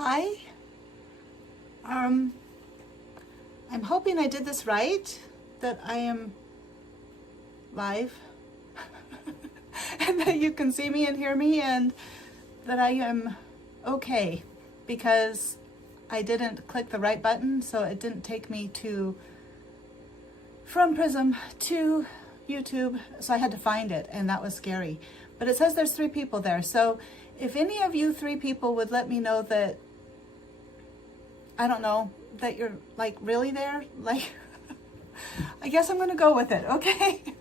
Hi. I'm hoping I did this right, that I am live and that you can see me and hear me and that I am okay, because I didn't click the right button, so it didn't take me from Prism to YouTube, so I had to find it, and that was scary. But it says there's 3 people there, so if any of you 3 people would let me know that, I don't know, that you're like really there, like, I guess I'm gonna go with it, okay?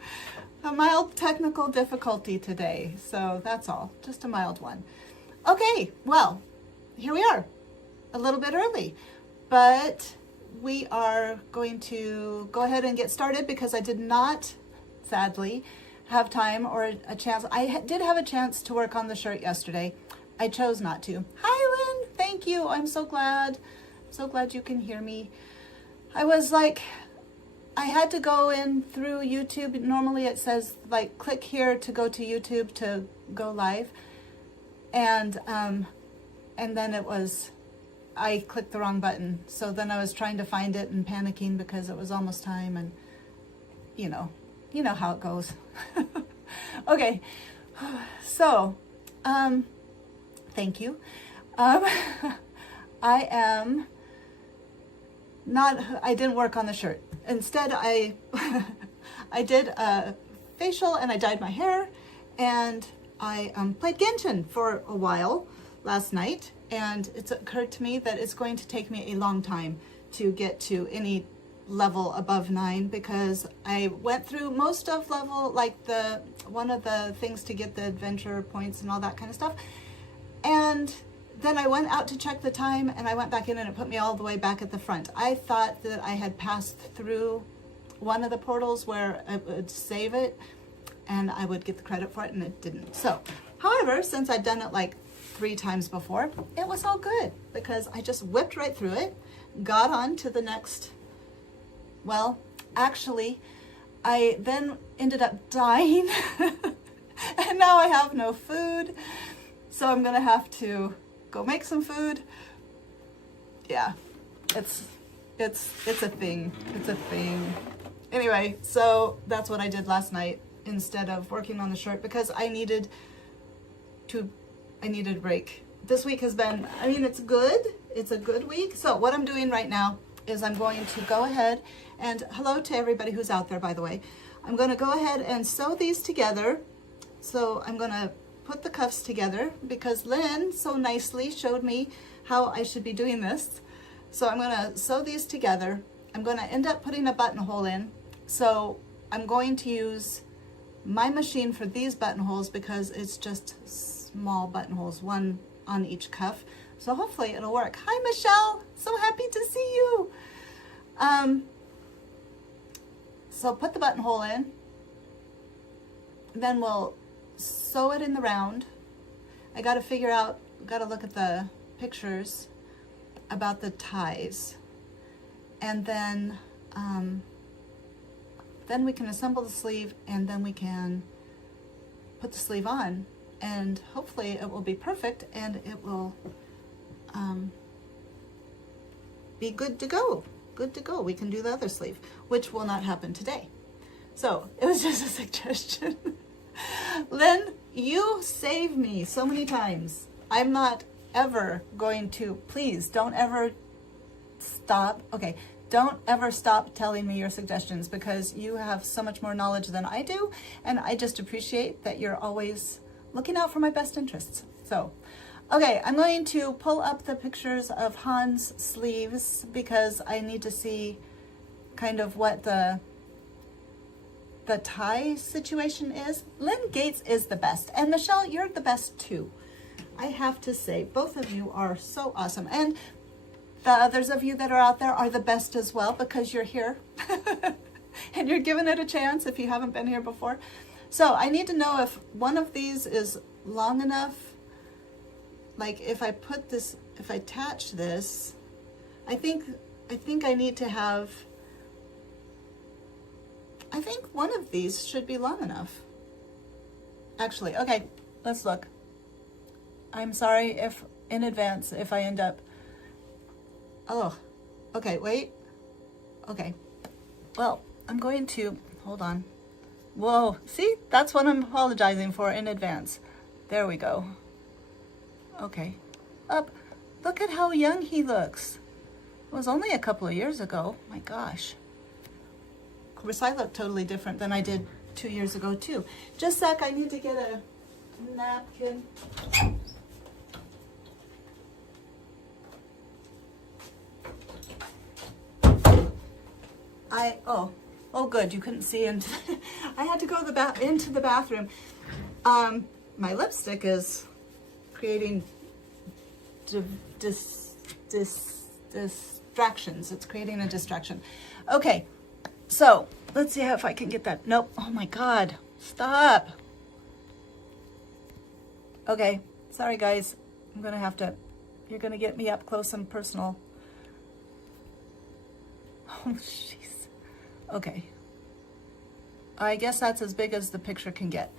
A mild technical difficulty today, so that's all, just a mild one. Okay, well, here we are, a little bit early, but we are going to go ahead and get started because I did not, sadly, have time or a chance. I did have a chance to work on the shirt yesterday. I chose not to. Hi, Lynn. Thank you. I'm so glad. So glad you can hear me. I was like, I had to go in through YouTube. Normally it says like click here to go to YouTube to go live. And then it was, I clicked the wrong button. So then I was trying to find it and panicking because it was almost time, and you know how it goes. Okay, so thank you. I didn't work on the shirt. Instead, I did a facial and I dyed my hair, and I played Genshin for a while last night, and it's occurred to me that it's going to take me a long time to get to any level above 9, because I went through most of level, like one of the things to get the adventure points and all that kind of stuff, and then I went out to check the time and I went back in and it put me all the way back at the front. I thought that I had passed through one of the portals where it would save it and I would get the credit for it, and it didn't. So, however, since I'd done it like 3 times before, it was all good because I just whipped right through it, got on to the next. Well, actually, I then ended up dying and now I have no food. So I'm gonna have to go make some food. Yeah, it's a thing. It's a thing. Anyway, so that's what I did last night instead of working on the shirt, because I needed a break. This week has been, I mean, it's good. It's a good week. So what I'm doing right now is I'm going to go ahead and, hello to everybody who's out there, by the way. I'm going to go ahead and sew these together. So I'm going to put the cuffs together because Lynn so nicely showed me how I should be doing this. So I'm going to sew these together. I'm going to end up putting a buttonhole in. So I'm going to use my machine for these buttonholes because it's just small buttonholes, one on each cuff. So hopefully it'll work. Hi, Michelle. So happy to see you. So put the buttonhole in. Then we'll sew it in the round. I got to look at the pictures about the ties. And then we can assemble the sleeve, and then we can put the sleeve on. And hopefully it will be perfect and it will be good to go. Good to go. We can do the other sleeve, which will not happen today. So it was just a suggestion. Lynn, you save me so many times. I'm not ever going to, please don't ever stop. Okay, don't ever stop telling me your suggestions because you have so much more knowledge than I do. And I just appreciate that you're always looking out for my best interests. So, okay, I'm going to pull up the pictures of Han's sleeves because I need to see kind of what the tie situation is. Lynn Gates is the best. And Michelle, you're the best too. I have to say, both of you are so awesome. And the others of you that are out there are the best as well because you're here. And you're giving it a chance if you haven't been here before. So I need to know if one of these is long enough. Like if I attach this, I think I need to have, I think one of these should be long enough. Actually, okay, let's look. I'm sorry if in advance if I end up Oh, okay, wait. Okay. Well, I'm going to, hold on. Whoa, see? That's what I'm apologizing for in advance. There we go. Okay. Up. Look at how young he looks. It was only a couple of years ago. My gosh. Of course, I look totally different than I did 2 years ago, too. Just a sec, I need to get a napkin. Oh good, you couldn't see into I had to go into the bathroom. My lipstick is creating distractions. It's creating a distraction. Okay, so let's see if I can get that. Nope. Oh my God, stop. Okay, sorry guys. I'm gonna have to, you're gonna get me up close and personal. Oh, jeez. Okay. I guess that's as big as the picture can get.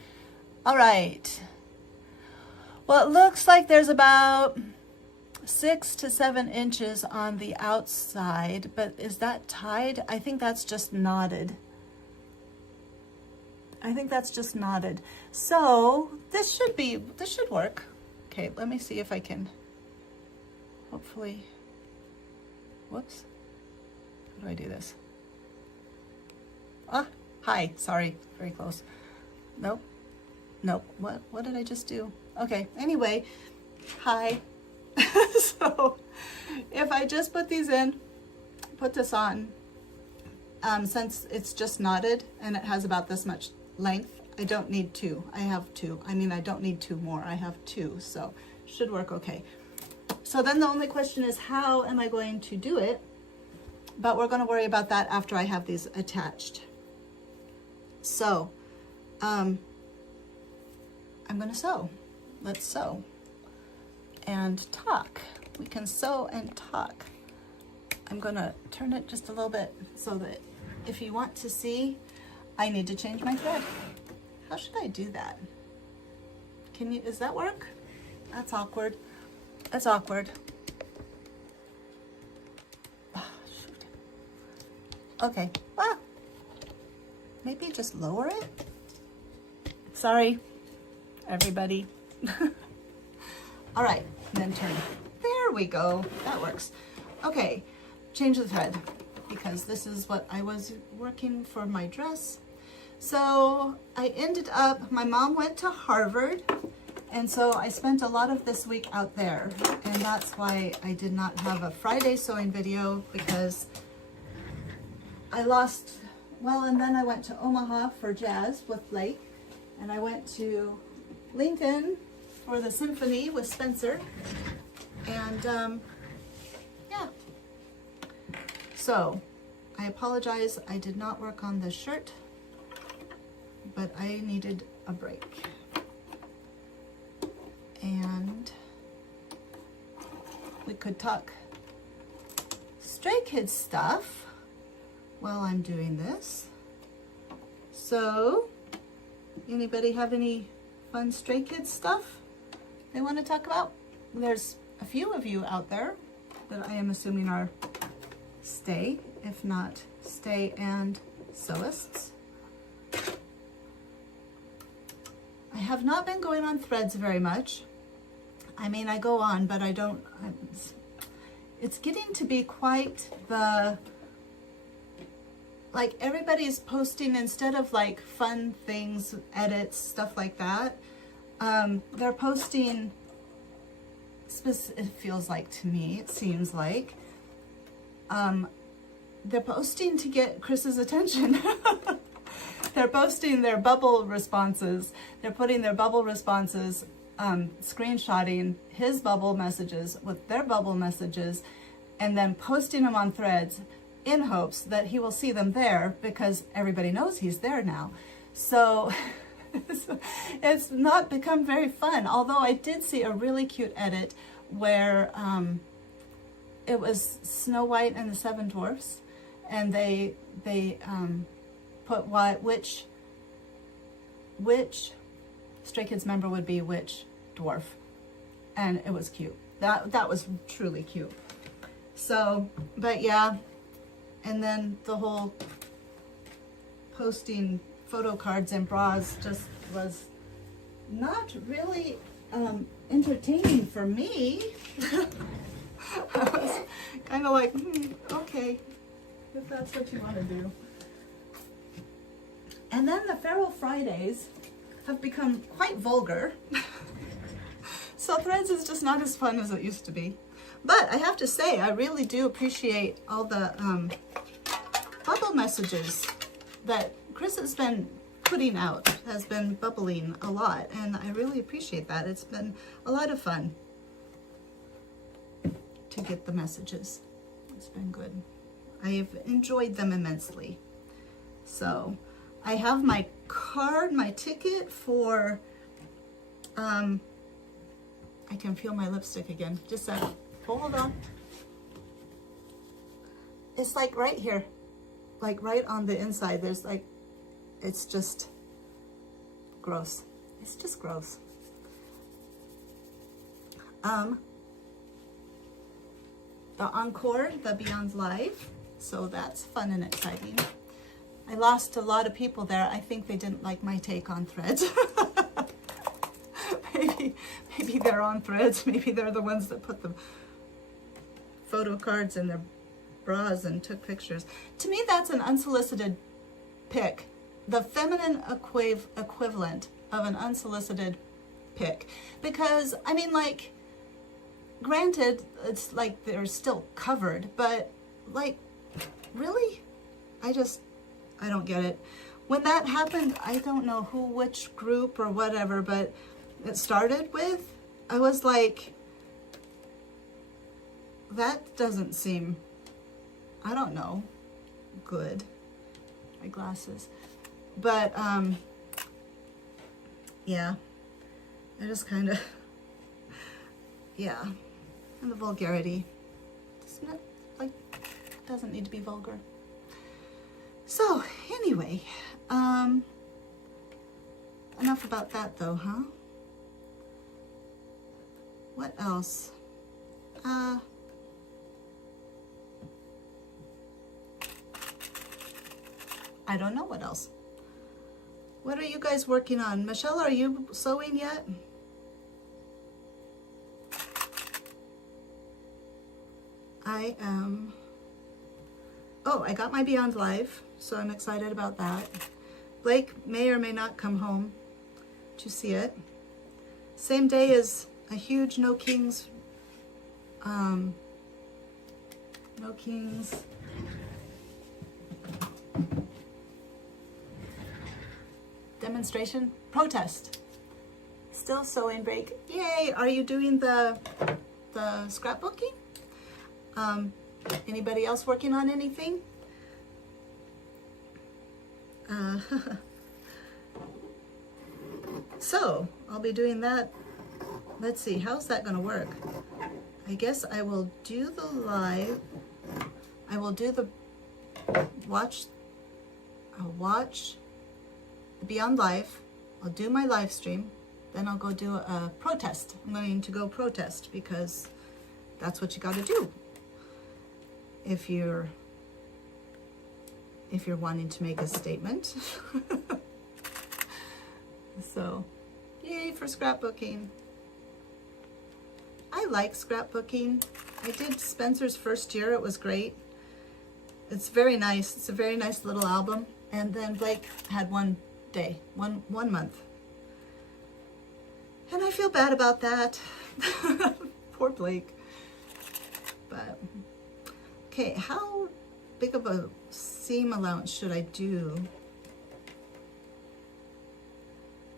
All right. Well, it looks like there's about 6 to 7 inches on the outside, but is that tied? I think that's just knotted. I think that's just knotted. So this should work. Okay, let me see if I can, hopefully, whoops. How do I do this? Ah, hi, sorry, very close. Nope, nope, what did I just do? Okay, anyway, hi. So if I just put these in, put this on, since it's just knotted and it has about this much length, I don't need 2. I have 2. I mean, I don't need 2 more. I have 2, so should work okay. So then the only question is, how am I going to do it? But we're going to worry about that after I have these attached. So, I'm going to sew. Let's sew and talk. We can sew and talk. I'm going to turn it just a little bit so that if you want to see, I need to change my thread. How should I do that? Does that work? That's awkward. That's awkward. Oh, shoot. Okay. Ah. Maybe just lower it? Sorry, everybody. All right, and then turn. There we go. That works. Okay, change the thread because this is what I was working for my dress. So I ended up, my mom went to Harvard, and so I spent a lot of this week out there, and that's why I did not have a Friday sewing video, because I lost, well, and then I went to Omaha for jazz with Blake, and I went to Lincoln for the symphony with Spencer, and yeah. So I apologize, I did not work on this shirt, but I needed a break. And we could talk Stray Kids stuff while I'm doing this. So, anybody have any fun Stray Kids stuff they want to talk about? There's a few of you out there that I am assuming are stay, if not stay and sewists. I have not been going on Threads very much. I mean, I go on, but I don't, it's getting to be quite the, like everybody's posting, instead of like fun things, edits, stuff like that, they're posting, it feels like to me, it seems like, they're posting to get Chris's attention. They're posting their bubble responses. They're putting their bubble responses, screenshotting his bubble messages with their bubble messages, and then posting them on Threads in hopes that he will see them there, because everybody knows he's there now. So it's not become very fun, although I did see a really cute edit where it was Snow White and the Seven Dwarfs, and they put which Stray Kids member would be which dwarf, and it was cute. That was truly cute. So, but yeah, and then the whole posting photo cards and bras just was not really entertaining for me. I was kind of like, okay, if that's what you want to do. And then the Feral Fridays have become quite vulgar. So Threads is just not as fun as it used to be. But I have to say, I really do appreciate all the bubble messages that Chris has been putting out, has been bubbling a lot, and I really appreciate that. It's been a lot of fun to get the messages. It's been good. I've enjoyed them immensely. So I have my card, my ticket for, I can feel my lipstick again. Just a second. Hold on. It's like right here, like right on the inside. There's like, it's just gross. It's just gross. The Encore, the Beyond Live. So that's fun and exciting. I lost a lot of people there. I think they didn't like my take on Threads. Maybe they're on Threads. Maybe they're the ones that put the photo cards in their bras and took pictures. To me, that's an unsolicited pic. The feminine equivalent of an unsolicited pic. Because, I mean, like, granted, it's like they're still covered, but, like, really? I don't get it. When that happened, I don't know which group or whatever, but it started with, I was like, that doesn't seem, I don't know, good. My glasses. But, yeah, I just kind of, yeah, and the vulgarity, doesn't need to be vulgar. So, anyway, enough about that though, huh? What else? I don't know what else. What are you guys working on? Michelle, are you sewing yet? I am. Oh, I got my Beyond Live, so I'm excited about that. Blake may or may not come home to see it. Same day as a huge No Kings demonstration, protest. Still sewing break. Yay! Are you doing the scrapbooking? Anybody else working on anything? So I'll be doing that. Let's see, how's that gonna work? I guess I will do the live. I will do the watch Beyond Live. I'll do my live stream. Then I'll go do a protest. I'm going to go protest because that's what you got to do if you're wanting to make a statement. So, yay for scrapbooking. I like scrapbooking. I did Spencer's first year. It was great. It's very nice. It's a very nice little album. And then Blake had one day, one month. And I feel bad about that. Poor Blake. But, okay, how big of a seam allowance should I do?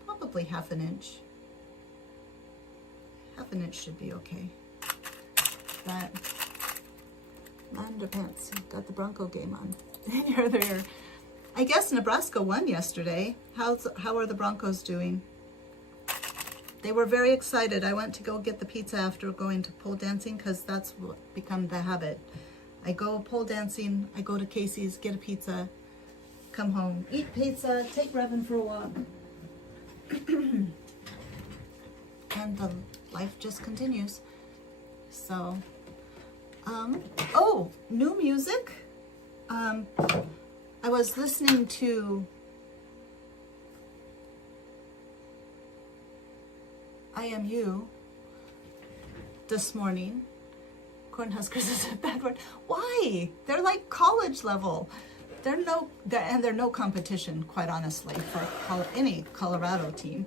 Probably half an inch. Half an inch should be okay. But, underpants, got the Bronco game on. Here they are. I guess Nebraska won yesterday. How are the Broncos doing? They were very excited. I went to go get the pizza after going to pole dancing because that's what become the habit. I go pole dancing, I go to Casey's, get a pizza, come home, eat pizza, take Revan for a walk. And the life just continues. So, Oh, new music. I was listening to I Am You this morning. Cornhuskers is a bad word. Why? They're like college level. They're no competition, quite honestly, for any Colorado team.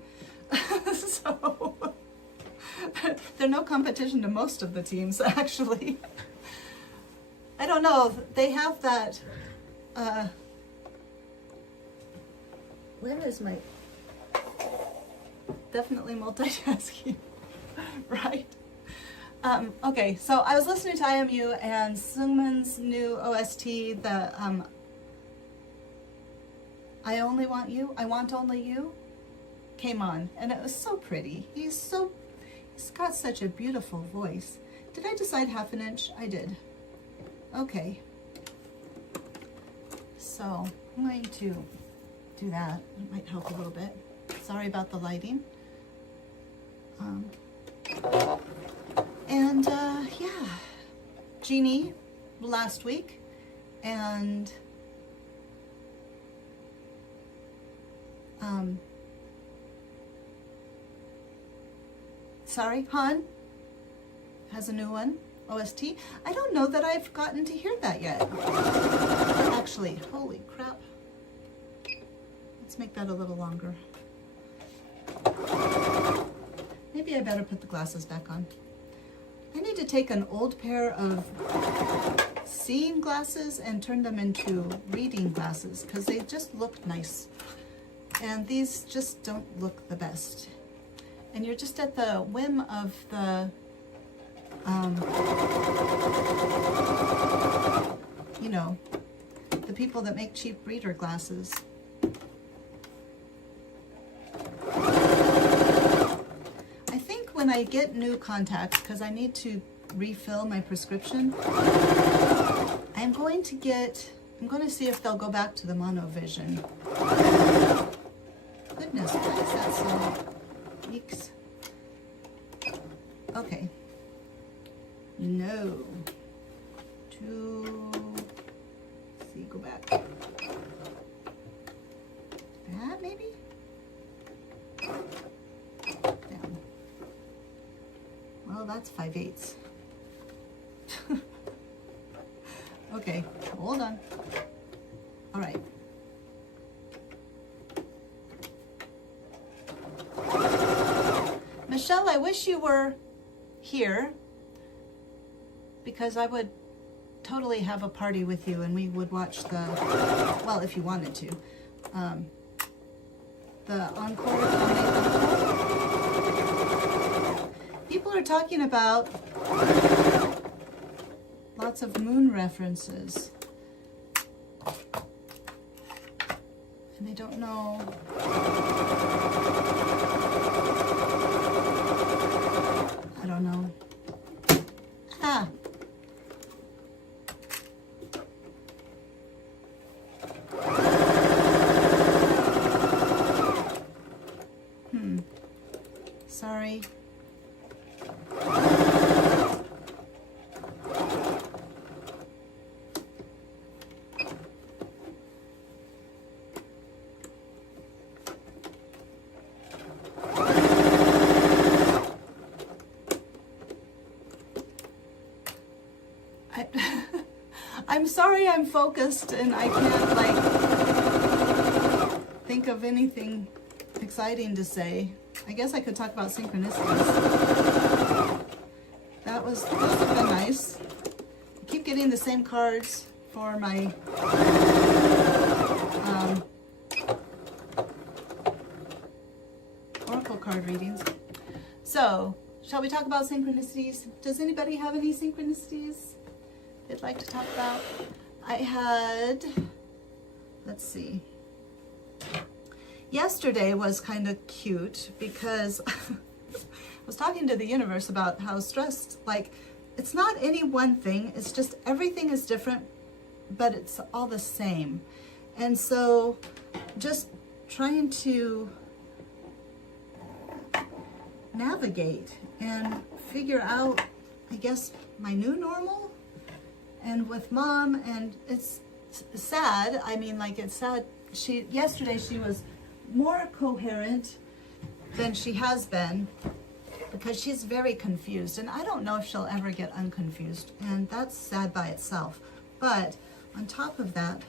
So they're no competition to most of the teams, actually. I don't know. They have that. Where is my? Definitely multitasking, right? Okay, so I was listening to IMU and Seungman's new OST, the I Only Want You, I Want Only You, came on, and it was so pretty. He's got such a beautiful voice. Did I decide half an inch? I did. Okay. So I'm going to do that. It might help a little bit. Sorry about the lighting. And yeah, Jeannie last week, and sorry, Han has a new one, OST. I don't know that I've gotten to hear that yet. Actually, holy crap. Let's make that a little longer. Maybe I better put the glasses back on. I need to take an old pair of seeing glasses and turn them into reading glasses because they just look nice. And these just don't look the best. And you're just at the whim of the, you know, the people that make cheap reader glasses. When I get new contacts, because I need to refill my prescription, I'm going to see if they'll go back to the monovision. Goodness, why is that so? Weeks. Okay. No. Let's see, go back. That maybe? Down. Well, that's 5/8. Okay, hold on. All right. Michelle, I wish you were here because I would totally have a party with you and we would watch the, well, if you wanted to, the encore. People are talking about lots of moon references. And they don't know. I don't know. Ah. Sorry. I'm sorry I'm focused and I can't like think of anything exciting to say. I guess I could talk about synchronicities. That was been nice. I keep getting the same cards for my oracle card readings. So, shall we talk about synchronicities? Does anybody have any synchronicities they'd like to talk about? I had, let's see. Yesterday was kind of cute because I was talking to the universe about how stressed, like, it's not any one thing, it's just everything is different, but it's all the same. And so just trying to navigate and figure out, I guess, my new normal, and with Mom, and it's sad. I mean, like, it's sad. Yesterday she was more coherent than she has been, because she's very confused, and I don't know if she'll ever get unconfused, and that's sad by itself. But on top of that,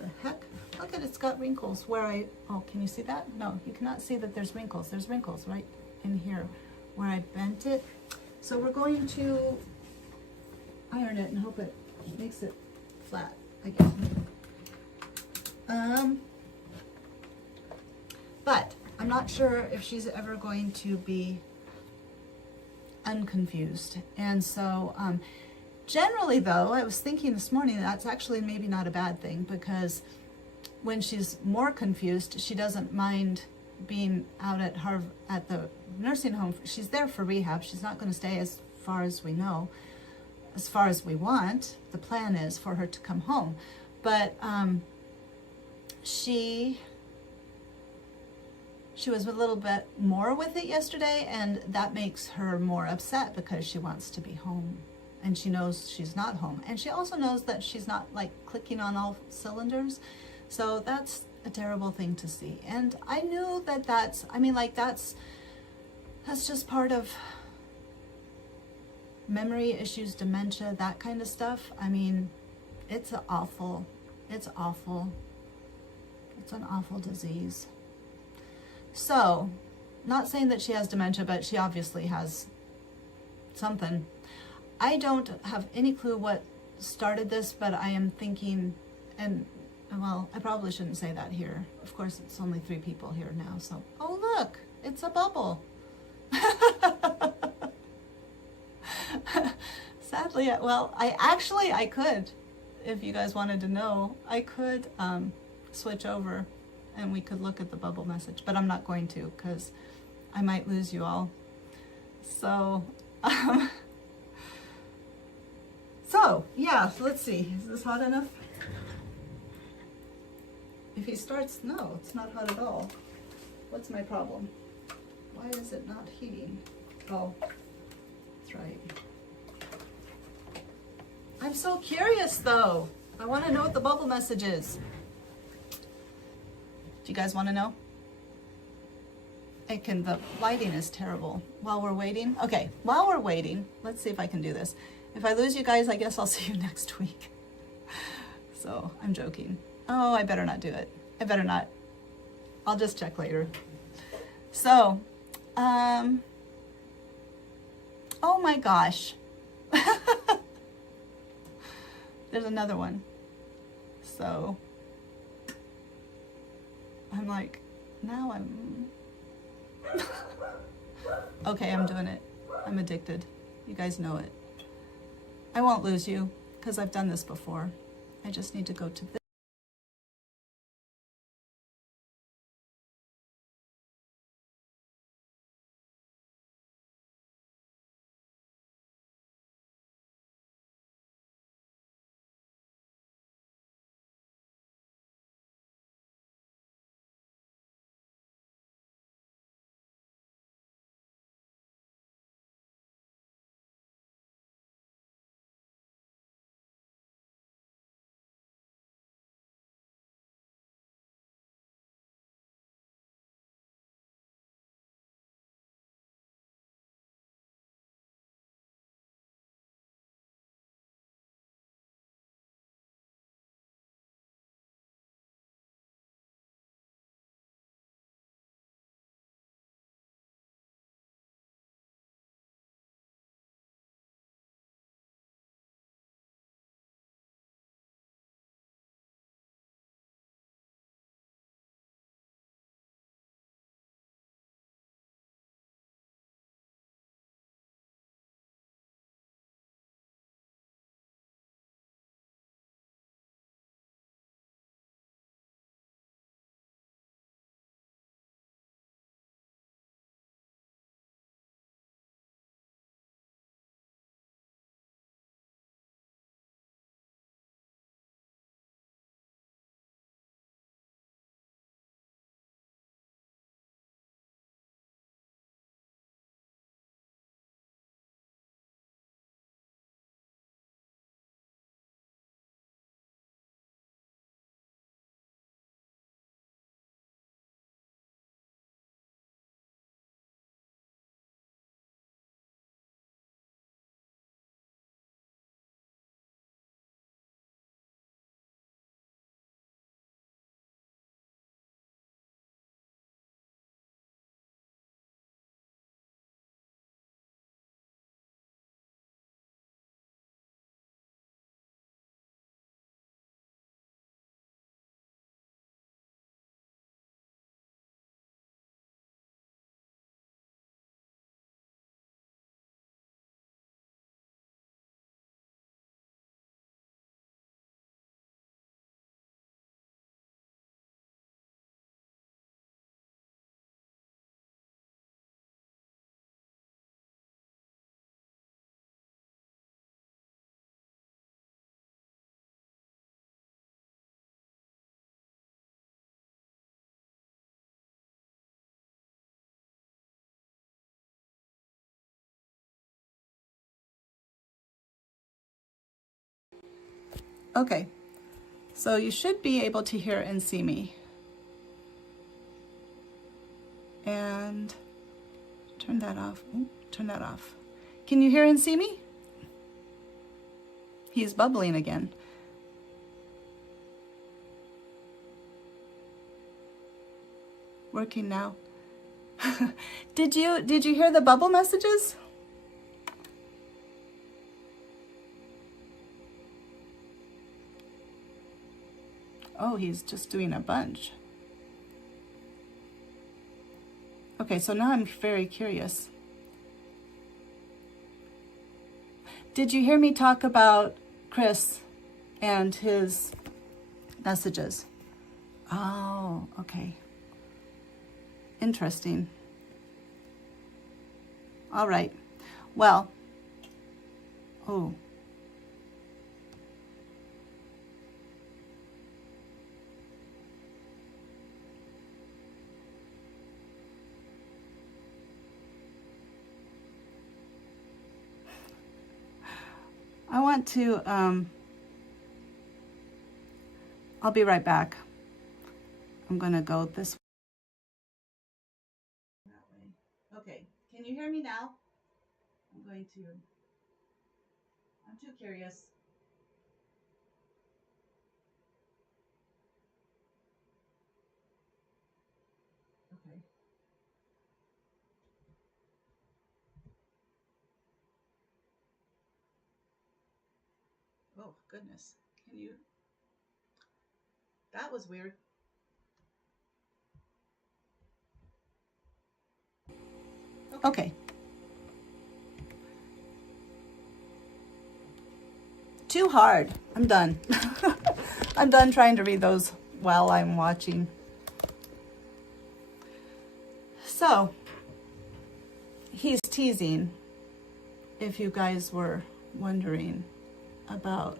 the heck, look at it's got wrinkles where oh, can you see that? No, you cannot see that there's wrinkles. There's wrinkles right in here where I bent it. So we're going to iron it and hope it makes it flat again. But I'm not sure if she's ever going to be unconfused. And so generally though, I was thinking this morning that's actually maybe not a bad thing, because when she's more confused, she doesn't mind being out at the nursing home. She's there for rehab. She's not going to stay as far as we know, as far as we want. The plan is for her to come home. But she was a little bit more with it yesterday, and that makes her more upset because she wants to be home, and she knows she's not home, and she also knows that she's not like clicking on all cylinders. So that's a terrible thing to see. And I knew that that's just part of memory issues, dementia, that kind of stuff. I mean, it's awful. It's awful. It's an awful disease. So, not saying that she has dementia, but she obviously has something. I don't have any clue what started this, but I am thinking, and well, I probably shouldn't say that here. Of course, it's only 3 people here now, so. Oh, look, it's a bubble. Sadly, well, I could, if you guys wanted to know, I could switch over and we could look at the bubble message, but I'm not going to, because I might lose you all. So, yeah, so let's see. Is this hot enough? If he starts, no, it's not hot at all. What's my problem? Why is it not heating? Oh, that's right. I'm so curious though. I want to know what the bubble message is. Do you guys want to know? The lighting is terrible. While we're waiting, okay, while we're waiting, let's see if I can do this. If I lose you guys, I guess I'll see you next week. So, I'm joking. Oh, I better not do it. I better not. I'll just check later. So, oh my gosh. There's another one. So, I'm like, now I'm... Okay, I'm doing it. I'm addicted. You guys know it. I won't lose you, because I've done this before. I just need to go to this. Okay, so you should be able to hear and see me. And turn that off. Ooh, turn that off. Can you hear and see me? He's bubbling again. Working now. Did you hear the bubble messages? Oh, he's just doing a bunch. Okay, so now I'm very curious. Did you hear me talk about Chris and his messages? Oh, okay. Interesting. All right. Well, oh. I want to, I'll be right back. I'm gonna go this way. Okay, can you hear me now? I'm too curious. Okay. Oh, goodness. Can you? That was weird. Okay. Too hard. I'm done. I'm done trying to read those while I'm watching. So, he's teasing, if you guys were wondering about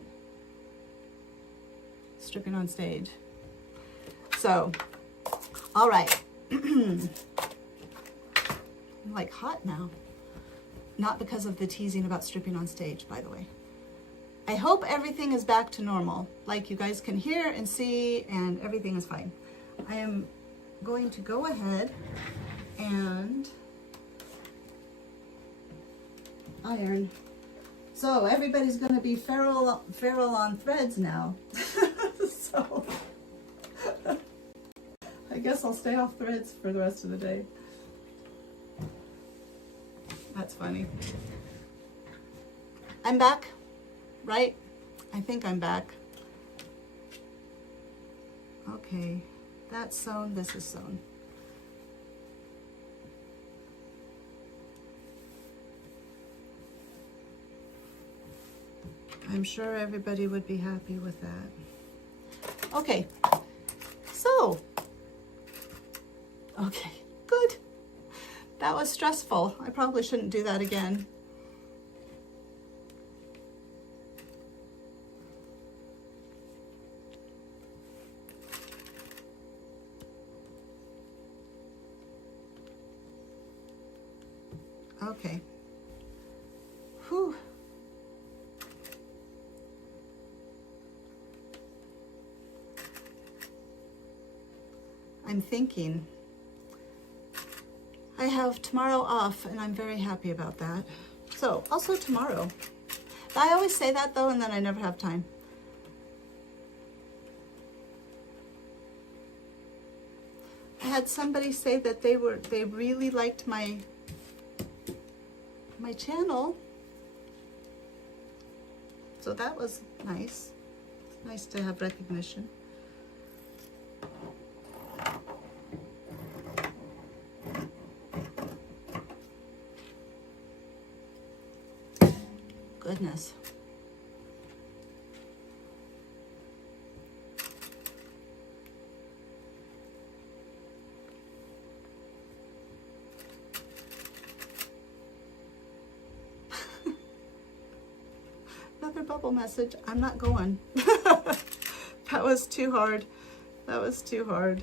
stripping on stage. So, all right. I'm like hot now. Not because of the teasing about stripping on stage, by the way. I hope everything is back to normal. Like you guys can hear and see and everything is fine. I am going to go ahead and iron. So everybody's gonna be feral on threads now. So I guess I'll stay off threads for the rest of the day. That's funny. I'm back, right? I think I'm back. Okay, that's sewn, this is sewn. I'm sure everybody would be happy with that. Okay, so, okay, good. That was stressful. I probably shouldn't do that again. Okay. Whew. I'm thinking I have tomorrow off and I'm very happy about that. So also tomorrow. I always say that though and then I never have time. I had somebody say that they really liked my channel. So that was nice. It's nice to have recognition. Goodness. Another bubble message. I'm not going. That was too hard. That was too hard.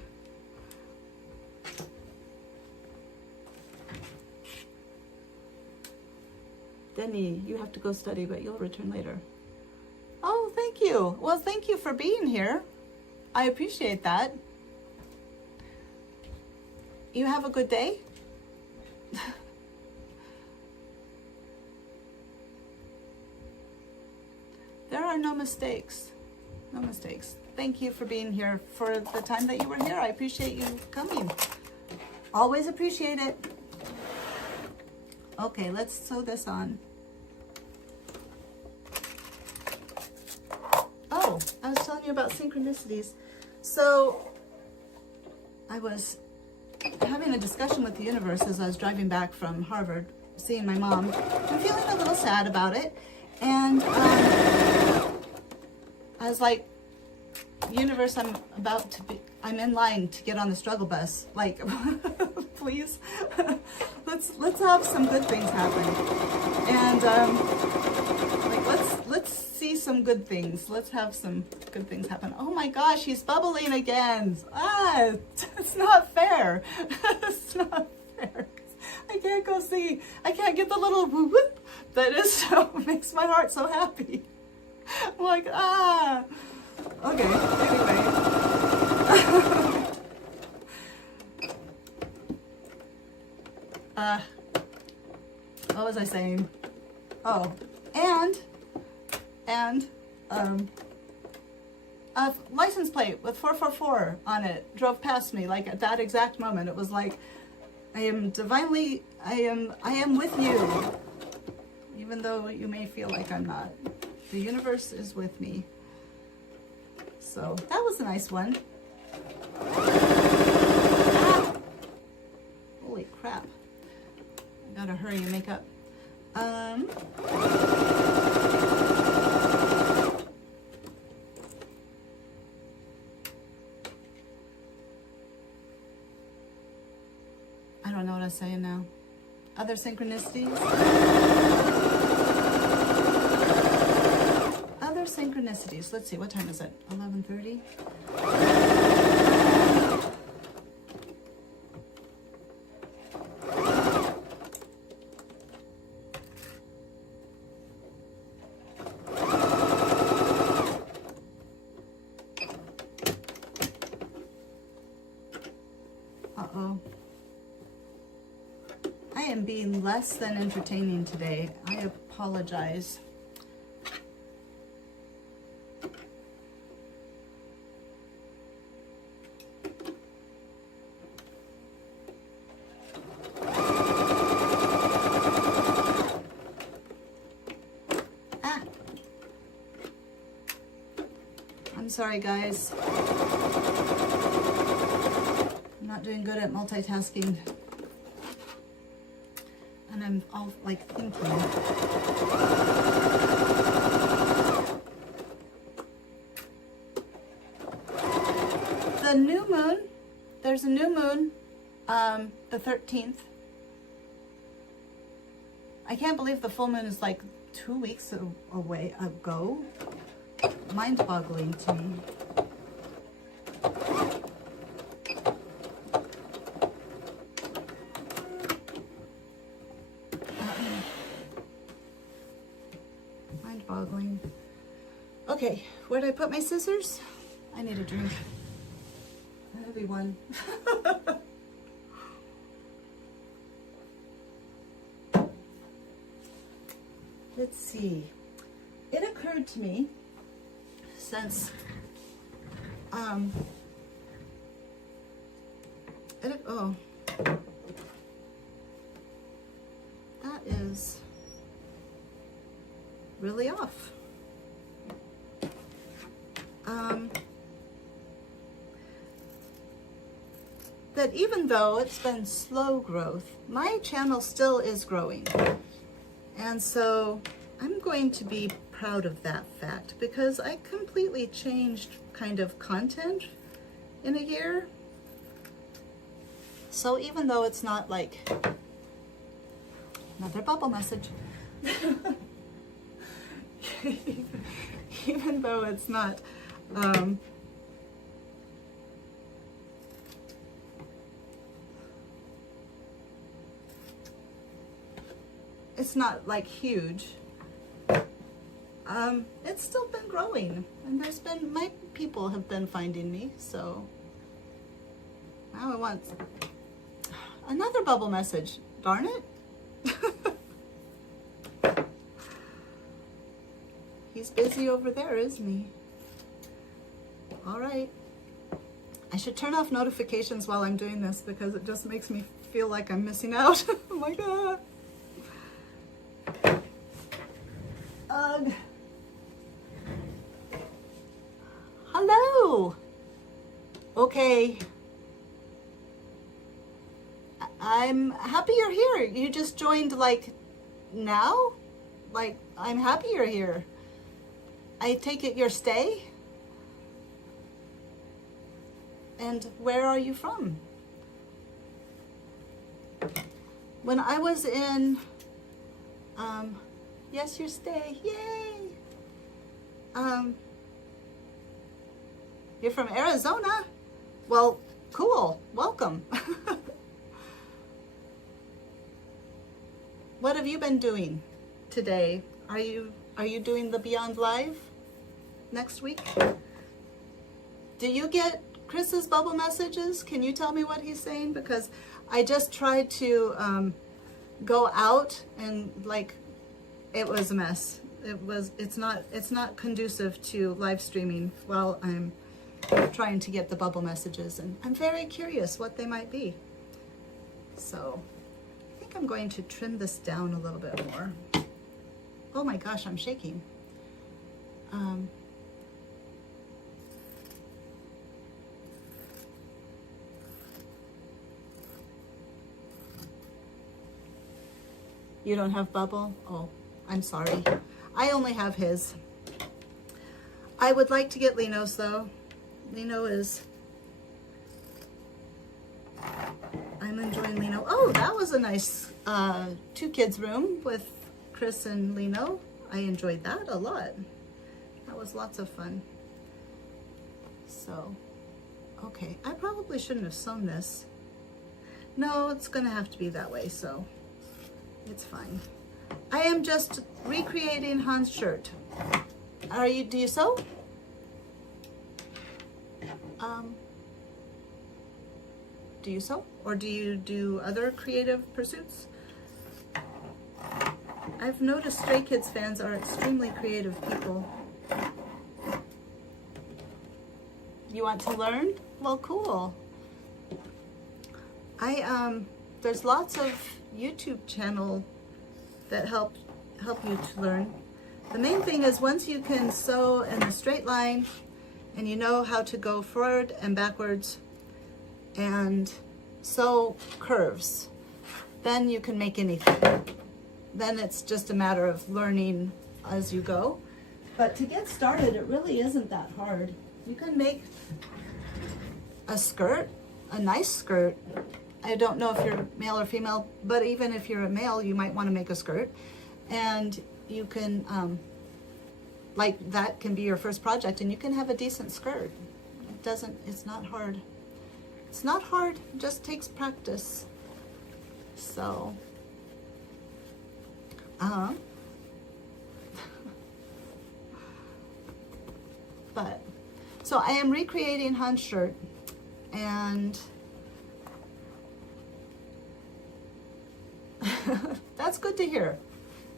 Denny, you have to go study, but you'll return later. Oh, thank you. you. Well, thank you for being here. I appreciate that. You have a good day. There are no mistakes. No mistakes. Thank you for being here for the time that you were here. I appreciate you coming. Always appreciate it. Okay, let's sew this on. Oh, I was telling you about synchronicities. So I was having a discussion with the universe as I was driving back from Harvard, seeing my mom. I'm feeling a little sad about it. And I was like, universe, I'm in line to get on the struggle bus. Like, please, let's have some good things happen. And like, let's see some good things. Let's have some good things happen. Oh my gosh, he's bubbling again. It's not fair. It's not fair. I can't go see. I can't get the little whoop that is so makes my heart so happy. I'm like, okay, anyway. What was I saying? Oh, and a license plate with 444 on it drove past me, like at that exact moment. It was like, I am with you, even though you may feel like I'm not. The universe is with me. So that was a nice one. Ah! Holy crap. I gotta hurry and make up. I don't know what I'm saying now. Other synchronicities? Other synchronicities. Let's see, what time is it? 11:30? Uh-oh. I am being less than entertaining today. I apologize. I'm sorry, guys. I'm not doing good at multitasking. And I'm all like thinking. The new moon, there's a new moon, the 13th. I can't believe the full moon is like 2 weeks away ago. Mind-boggling to me. Mind-boggling. Okay, where did I put my scissors? I need a drink. A heavy one. Let's see. It occurred to me since that is really off. That even though it's been slow growth, my channel still is growing. And so I'm going to be proud of that fact because I completely changed kind of content in a year. So even though it's not like another bubble message, even though it's not it's not like huge. it's still been growing, and my people have been finding me, so now I want another bubble message. Darn it. He's busy over there, isn't he? All right. I should turn off notifications while I'm doing this because it just makes me feel like I'm missing out. Oh my God. Hello. Okay. I'm happy you're here. You just joined like now? Like, I'm happy you're here. I take it you're stay? And where are you from? When I was in, yes, you stay, yay! You're from Arizona? Well, cool, welcome. What have you been doing today? Are you doing the Beyond Live next week? Do you get Chris's bubble messages? Can you tell me what he's saying? Because I just tried to go out and like it was a mess. It's not conducive to live streaming while I'm trying to get the bubble messages, and I'm very curious what they might be. So I think I'm going to trim this down a little bit more. Oh my gosh, I'm shaking. You don't have bubble? Oh, I'm sorry. I only have his. I would like to get Lino's though. Lino is, I'm enjoying Lino. Oh, that was a nice 2 kids room with Chris and Lino. I enjoyed that a lot. That was lots of fun. So, okay, I probably shouldn't have sewn this. No, it's gonna have to be that way, so it's fine. I am just recreating Hans' shirt. Do you sew? Do you sew? Or do you do other creative pursuits? I've noticed Stray Kids fans are extremely creative people. You want to learn? Well, cool. There's lots of YouTube channel that help you to learn. The main thing is once you can sew in a straight line and you know how to go forward and backwards and sew curves, then you can make anything. Then it's just a matter of learning as you go. But to get started, it really isn't that hard. You can make a skirt, a nice skirt. I don't know if you're male or female, but even if you're a male, you might want to make a skirt. And you can, like that can be your first project and you can have a decent skirt. It's not hard. It's not hard, it just takes practice. So, so I am recreating Hans' shirt, and that's good to hear.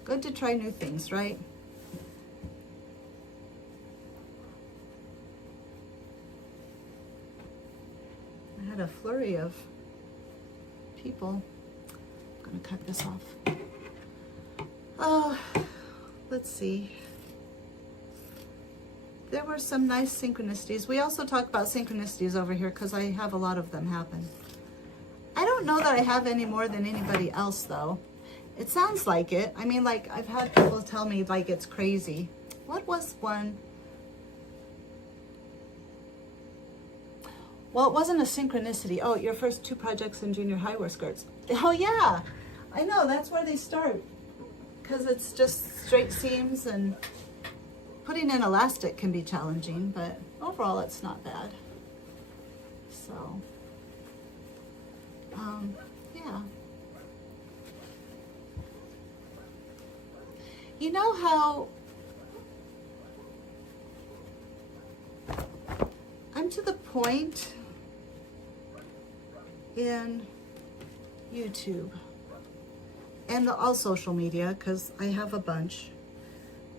Good to try new things, right? I had a flurry of people. I'm gonna cut this off. Oh, let's see. There were some nice synchronicities. We also talk about synchronicities over here because I have a lot of them happen. I don't know that I have any more than anybody else though. It sounds like it. I mean, like I've had people tell me like it's crazy. What was one? Well, it wasn't a synchronicity. Oh, your first 2 projects in junior high were skirts. Oh yeah, I know, that's where they start. Because it's just straight seams and putting in elastic can be challenging, but overall it's not bad. So, yeah. You know how point in YouTube and all social media, because I have a bunch,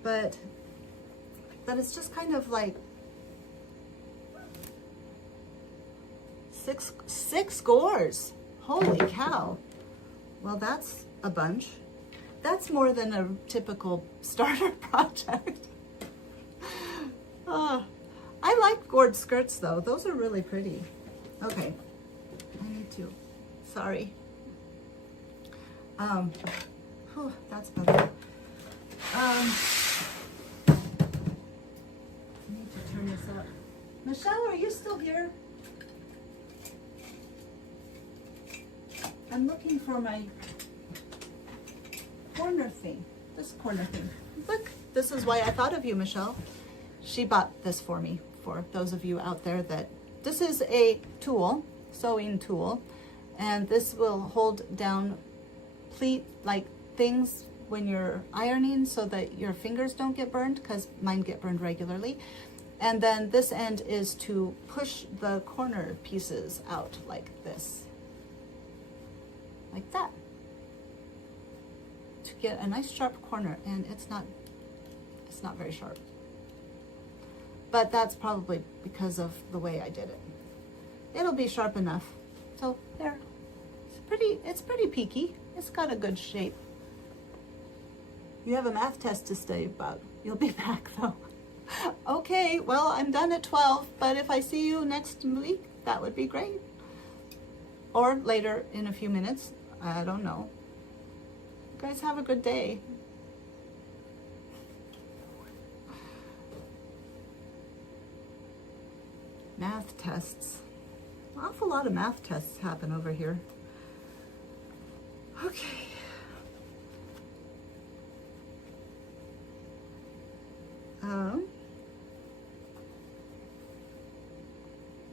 but that it's just kind of like six scores. Holy cow. Well, that's a bunch. That's more than a typical starter project. I like gourd skirts though. Those are really pretty. Okay, I need to, sorry. That's better. I need to turn this up. Michelle, are you still here? I'm looking for my corner thing. This corner thing. Look, this is why I thought of you, Michelle. She bought this for me, for those of you out there that, this is a tool, sewing tool, and this will hold down pleat, like things when you're ironing so that your fingers don't get burned, because mine get burned regularly. And then this end is to push the corner pieces out like this. Like that. To get a nice sharp corner, and it's not very sharp. But that's probably because of the way I did it. It'll be sharp enough. So there. It's pretty peaky. It's got a good shape. You have a math test to study about. You'll be back though. Okay, well, I'm done at 12, but if I see you next week, that would be great. Or later in a few minutes. I don't know. You guys have a good day. Math tests. An awful lot of math tests happen over here. Okay.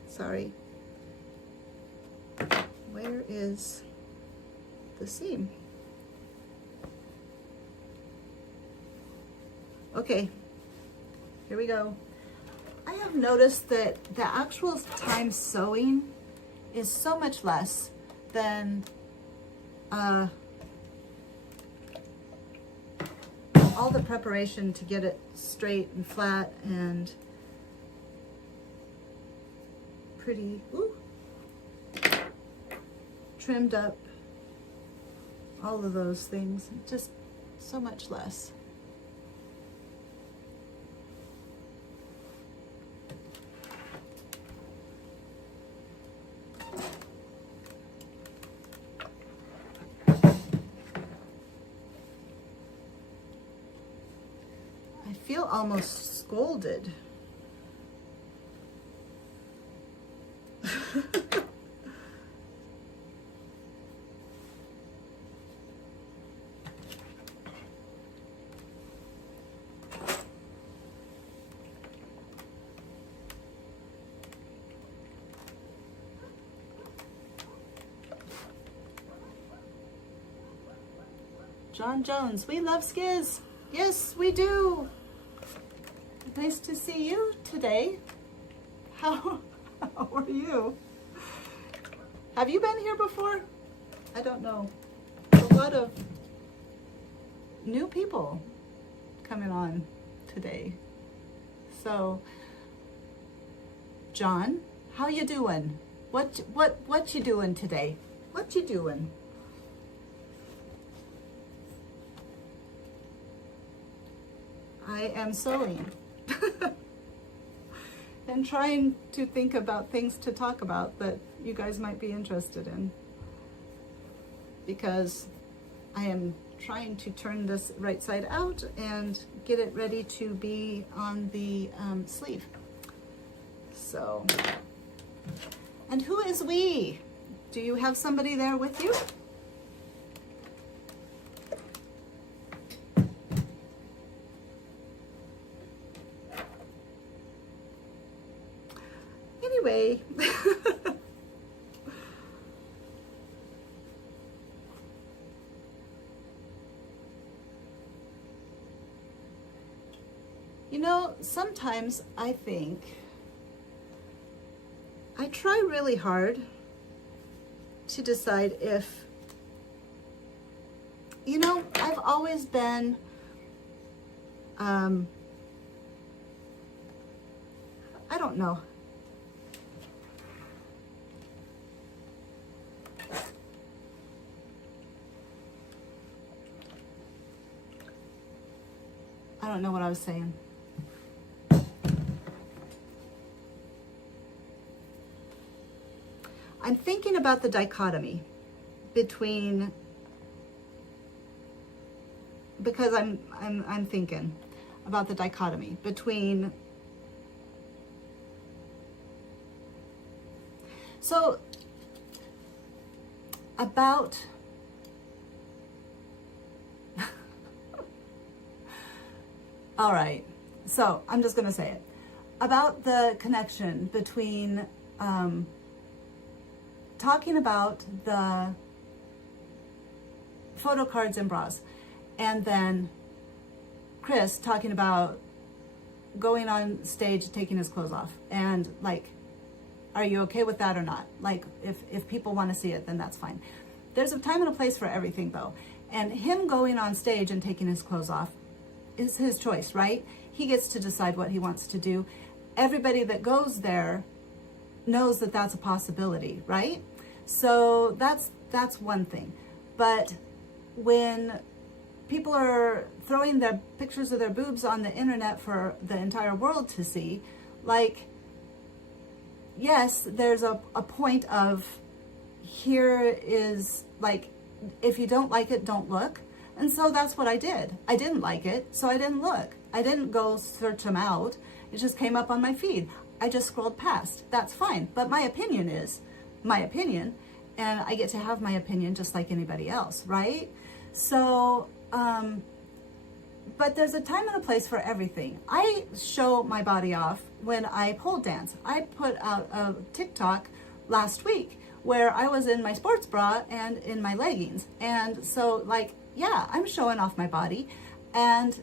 Sorry. Where is the seam? Okay, here we go. I have noticed that the actual time sewing is so much less than all the preparation to get it straight and flat and pretty, trimmed up, all of those things, just so much less. I feel almost scolded. John Jones, we love Skiz. Yes, we do. Nice to see you today. How are you? Have you been here before? I don't know. There's a lot of new people coming on today. So, John, how you doing? What you doing today? What you doing? I am sewing and trying to think about things to talk about that you guys might be interested in, because I am trying to turn this right side out and get it ready to be on the sleeve. So, and who is we? Do you have somebody there with you? Anyway, you know, sometimes I think try really hard to decide if, you know, I've always been, I don't know. I don't know what I was saying. I'm thinking about the dichotomy between, because I'm thinking about the dichotomy between, so about all right, so I'm just going to say it about the connection between talking about the photo cards and bras, and then Chris talking about going on stage, taking his clothes off, and like, are you okay with that or not? Like, if people want to see it, then that's fine. There's a time and a place for everything, though, and him going on stage and taking his clothes off is his choice, right? He gets to decide what he wants to do. Everybody that goes there knows that that's a possibility, right? So that's one thing. But when people are throwing their pictures of their boobs on the internet for the entire world to see, like, yes, there's a point of, here is, like, if you don't like it, don't look. And so that's what I did. I didn't like it, so I didn't look. I didn't go search them out. It just came up on my feed. I just scrolled past. That's fine. But my opinion is my opinion, and I get to have my opinion just like anybody else, right? So, but there's a time and a place for everything. I show my body off when I pole dance. I put out a TikTok last week where I was in my sports bra and in my leggings. And so, like, yeah, I'm showing off my body, and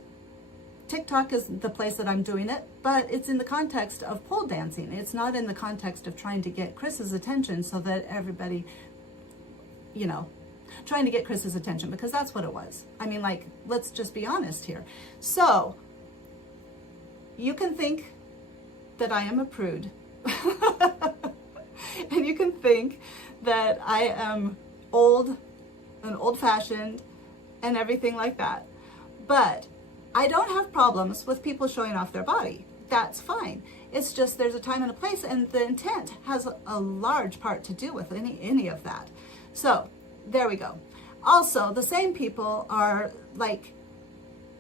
TikTok is the place that I'm doing it, but it's in the context of pole dancing. It's not in the context of trying to get Chris's attention so that everybody, you know, trying to get Chris's attention, because that's what it was. I mean, like, let's just be honest here. So you can think that I am a prude and you can think that I am old and old-fashioned and everything like that. But I don't have problems with people showing off their body. That's fine. It's just there's a time and a place, and the intent has a large part to do with any of that. So there we go. Also, the same people are like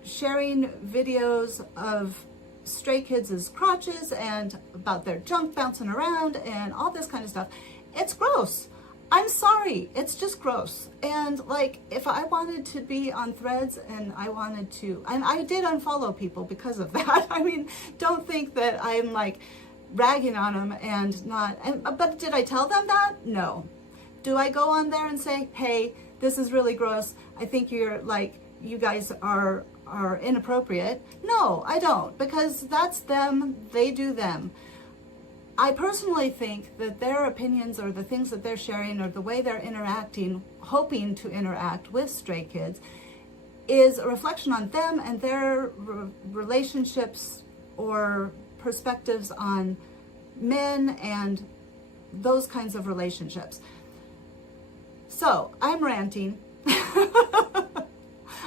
sharing videos of stray kids' crotches and about their junk bouncing around and all this kind of stuff. It's gross. I'm sorry, it's just gross. And like, if I wanted to be on Threads and I wanted to, and I did unfollow people because of that. I mean, don't think that I'm like ragging on them and not, but did I tell them that? No. Do I go on there and say, hey, this is really gross. I think you're like, you guys are inappropriate? No, I don't, because that's them, they do them. I personally think that their opinions or the things that they're sharing or the way they're interacting, hoping to interact with stray kids, is a reflection on them and their relationships or perspectives on men and those kinds of relationships. So I'm ranting.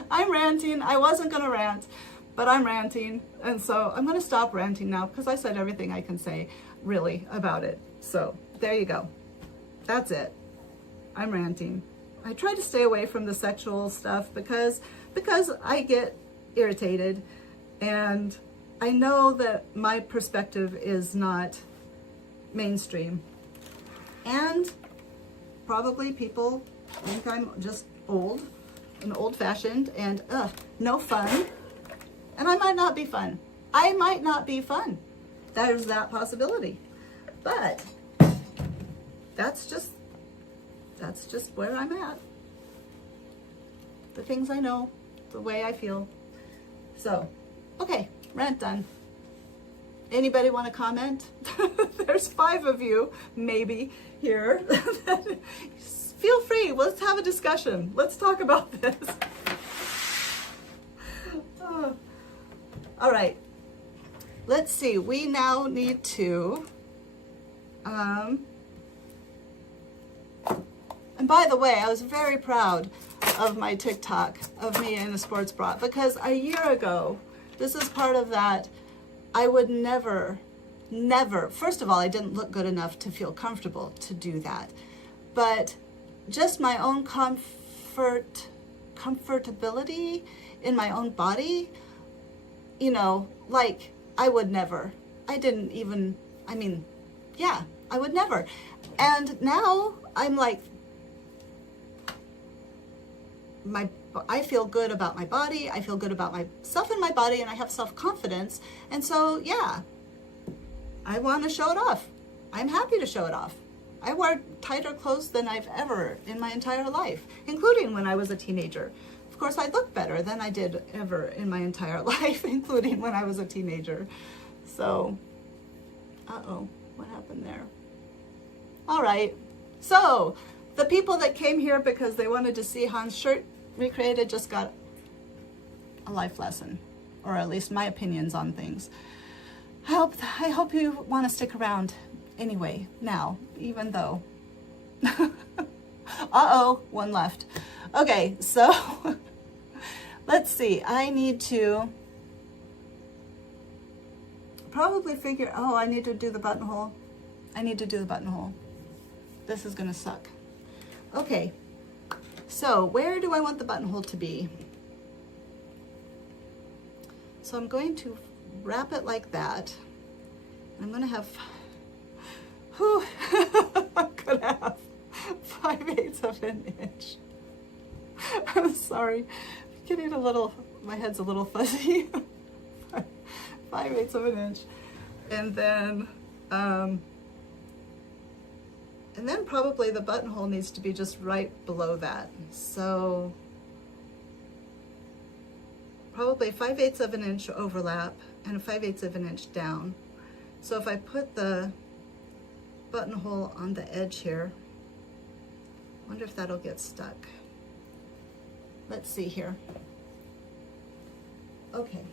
I'm ranting. I wasn't going to rant, but I'm ranting. And so I'm going to stop ranting now because I said everything I can say really about it. So there you go. That's it. I'm ranting. I try to stay away from the sexual stuff because I get irritated, and I know that my perspective is not mainstream, and probably people think I'm just old and old-fashioned and no fun, and I might not be fun. I might not be fun. There's that possibility, but that's just where I'm at. The things I know, the way I feel. So, okay, rant done. Anybody want to comment? There's 5 of you, maybe, here. Feel free. Let's have a discussion. Let's talk about this. All right. Let's see. We now need to... And by the way, I was very proud of my TikTok of me in a sports bra, because a year ago, this is part of that, I would never, first of all, I didn't look good enough to feel comfortable to do that. But just my own comfortability in my own body, you know, like I would never. I didn't even, I mean, yeah, I would never. And now I'm like, I feel good about my body, I feel good about myself and my body, and I have self-confidence. And so, yeah, I want to show it off. I'm happy to show it off. I wear tighter clothes than I've ever in my entire life, including when I was a teenager. Of course, I look better than I did ever in my entire life, including when I was a teenager. So, uh-oh, what happened there? All right, so the people that came here because they wanted to see Han's shirt recreated just got a life lesson, or at least my opinions on things. I hope you want to stick around anyway now, even though. Uh-oh, one left. Okay, so let's see. I need to probably figure, oh, I need to do the buttonhole. I need to do the buttonhole. This is gonna suck. Okay, so where do I want the buttonhole to be? So I'm going to wrap it like that. I'm gonna have, whew, I'm gonna have 5/8 of an inch. I'm sorry, I'm getting a little, my head's a little fuzzy. 5/8 of an inch. And then probably the buttonhole needs to be just right below that. So probably 5/8 of an inch overlap and a 5/8 of an inch down. So if I put the buttonhole on the edge here, I wonder if that'll get stuck. Let's see here. Okay.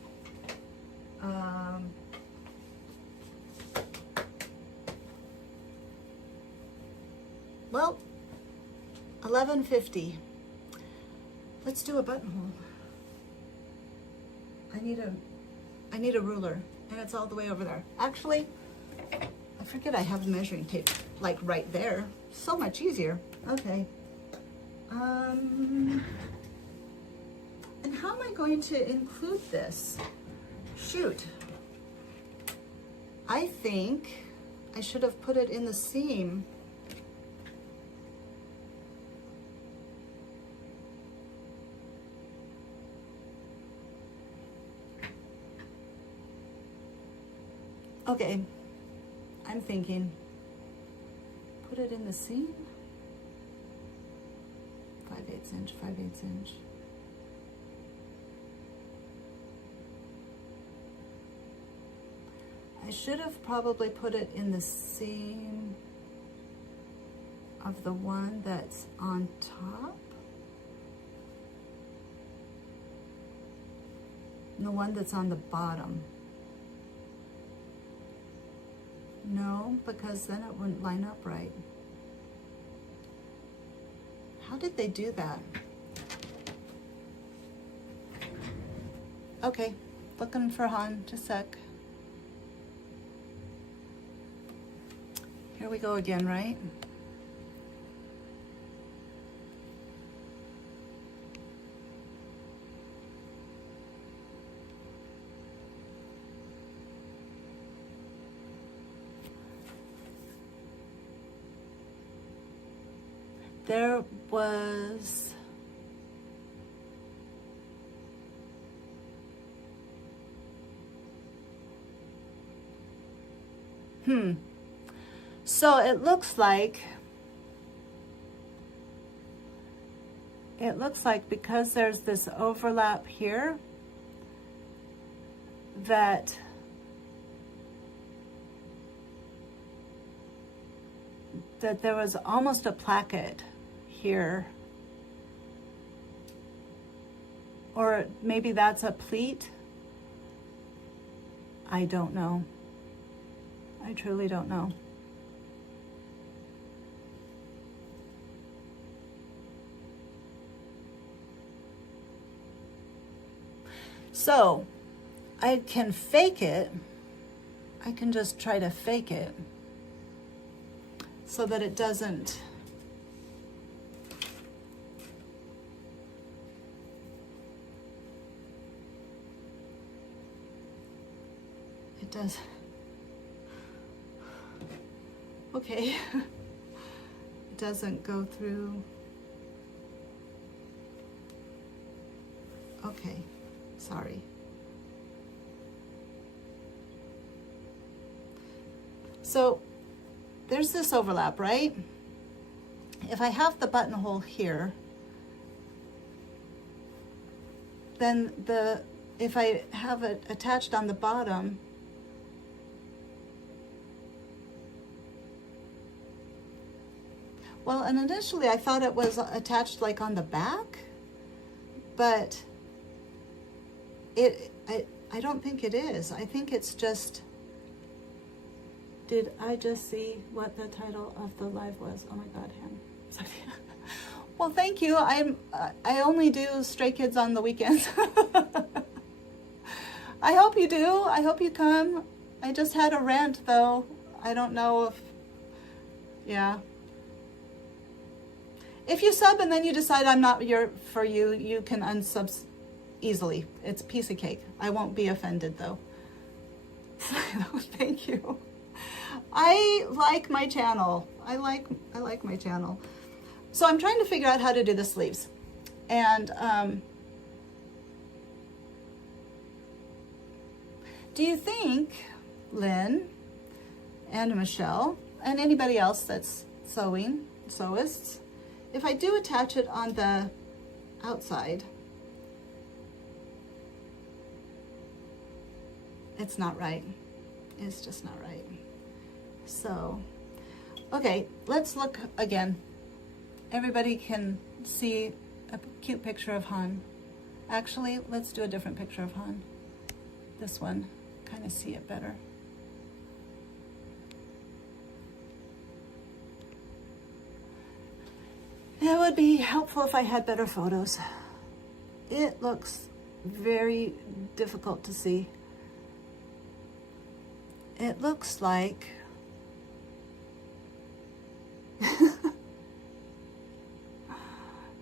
Well, 11:50. Let's do a buttonhole. I need a ruler, and it's all the way over there. Actually, I forget I have measuring tape like right there. So much easier. Okay. And how am I going to include this? Shoot. I think I should have put it in the seam. Okay, I'm thinking, put it in the seam, 5/8 inch, 5/8 inch. I should have probably put it in the seam of the one that's on top, and the one that's on the bottom. No, because then it wouldn't line up right. How did they do that? Okay, looking for Han, just a sec. Here we go again, right? There was so it looks like because there's this overlap here that that there was almost a placket here. Or maybe that's a pleat. I don't know. I truly don't know. So I can fake it. I can just try to fake it so that it doesn't. It does. Okay. It doesn't go through. Okay. Sorry. So there's this overlap, right? If I have the buttonhole here, then if I have it attached on the bottom, well, and initially I thought it was attached like on the back, but I don't think it is. I think it's just. Did I just see what the title of the live was? Oh my God, Ham. Sorry. Well, thank you. I only do Stray Kids on the weekends. I hope you do. I hope you come. I just had a rant though. I don't know if, yeah. If you sub and then you decide I'm not for you, you can unsub easily. It's a piece of cake. I won't be offended though. Thank you. I like my channel. I like my channel. So I'm trying to figure out how to do the sleeves. And do you think, Lynn and Michelle and anybody else that's sewing, sewists, if I do attach it on the outside, it's not right. It's just not right. So, okay, let's look again. Everybody can see a cute picture of Han. Actually, let's do a different picture of Han. This one, kind of see it better. It would be helpful if I had better photos. It looks very difficult to see. It looks like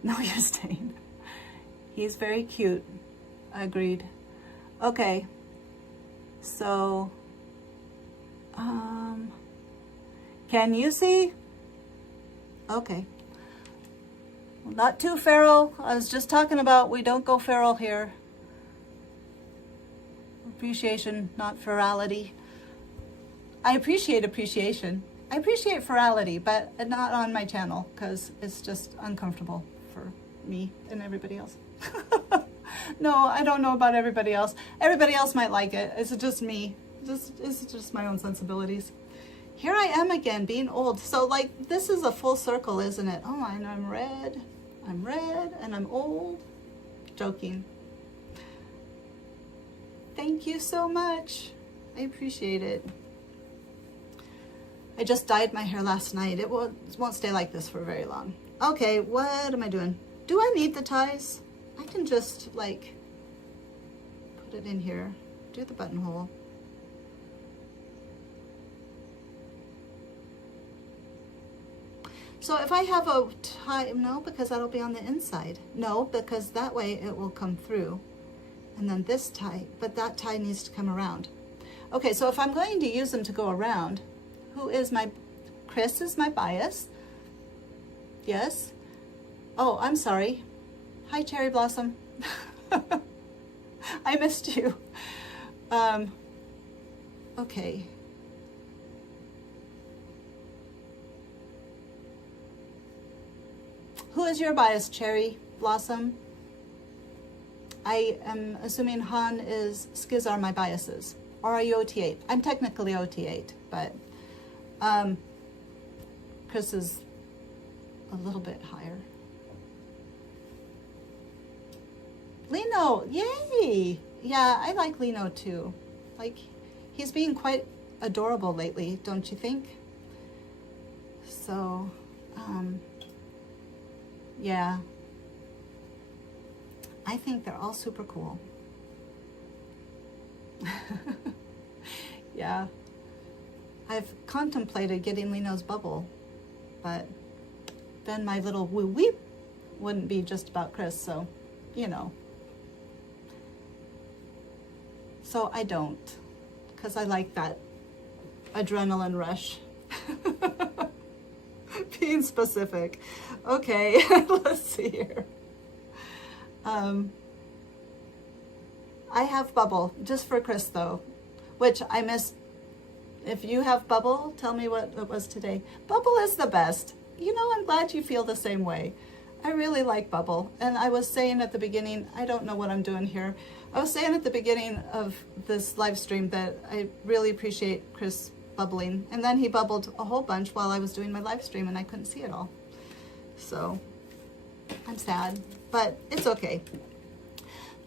no, you're staying. He's very cute. Agreed. Okay. So, can you see? Okay. Well, not too feral. I was just talking about we don't go feral here. Appreciation, not ferality. I appreciate appreciation. I appreciate ferality, but not on my channel because it's just uncomfortable for me and everybody else. No, I don't know about everybody else. Everybody else might like it. It's just me. It's just my own sensibilities. Here I am again, being old. So like this is a full circle, isn't it? Oh, and I'm red, and I'm old. Joking. Thank you so much. I appreciate it. I just dyed my hair last night. It won't stay like this for very long. Okay, what am I doing? Do I need the ties? I can just like put it in here, do the buttonhole. So if I have a tie, no, because that'll be on the inside. No, because that way it will come through. And then this tie, but that tie needs to come around. Okay, so if I'm going to use them to go around, Chris is my bias. Yes. Oh, I'm sorry. Hi, Cherry Blossom. I missed you. Okay. Who is your bias, Cherry Blossom? I am assuming Han is Skiz are my biases. Or are you OT8? I'm technically OT8, but Chris is a little bit higher. Lino, yay! Yeah, I like Lino too. Like, he's being quite adorable lately, don't you think? So, yeah. I think they're all super cool. Yeah. I've contemplated getting Lino's bubble, but then my little woo weep wouldn't be just about Chris, so, you know. So I don't, because I like that adrenaline rush. Being specific. Okay, let's see here. I have bubble, just for Chris though, which I missed. If you have bubble, tell me what it was today. Bubble is the best. You know, I'm glad you feel the same way. I really like bubble. And I was saying at the beginning, I don't know what I'm doing here. I was saying at the beginning of this live stream that I really appreciate Chris bubbling. And then he bubbled a whole bunch while I was doing my live stream and I couldn't see it all. So I'm sad, but it's okay.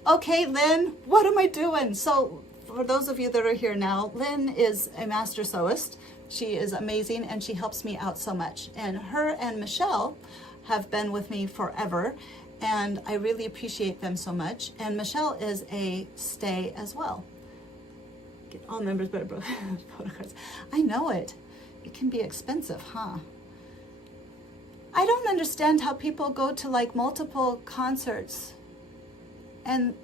Okay, Lynn, what am I doing? So for those of you that are here now, Lynn is a master sewist. She is amazing and she helps me out so much. And her and Michelle have been with me forever and I really appreciate them so much. And Michelle is a stay as well. Get all members better photo cards. I know it. It can be expensive, huh? I don't understand how people go to like multiple concerts and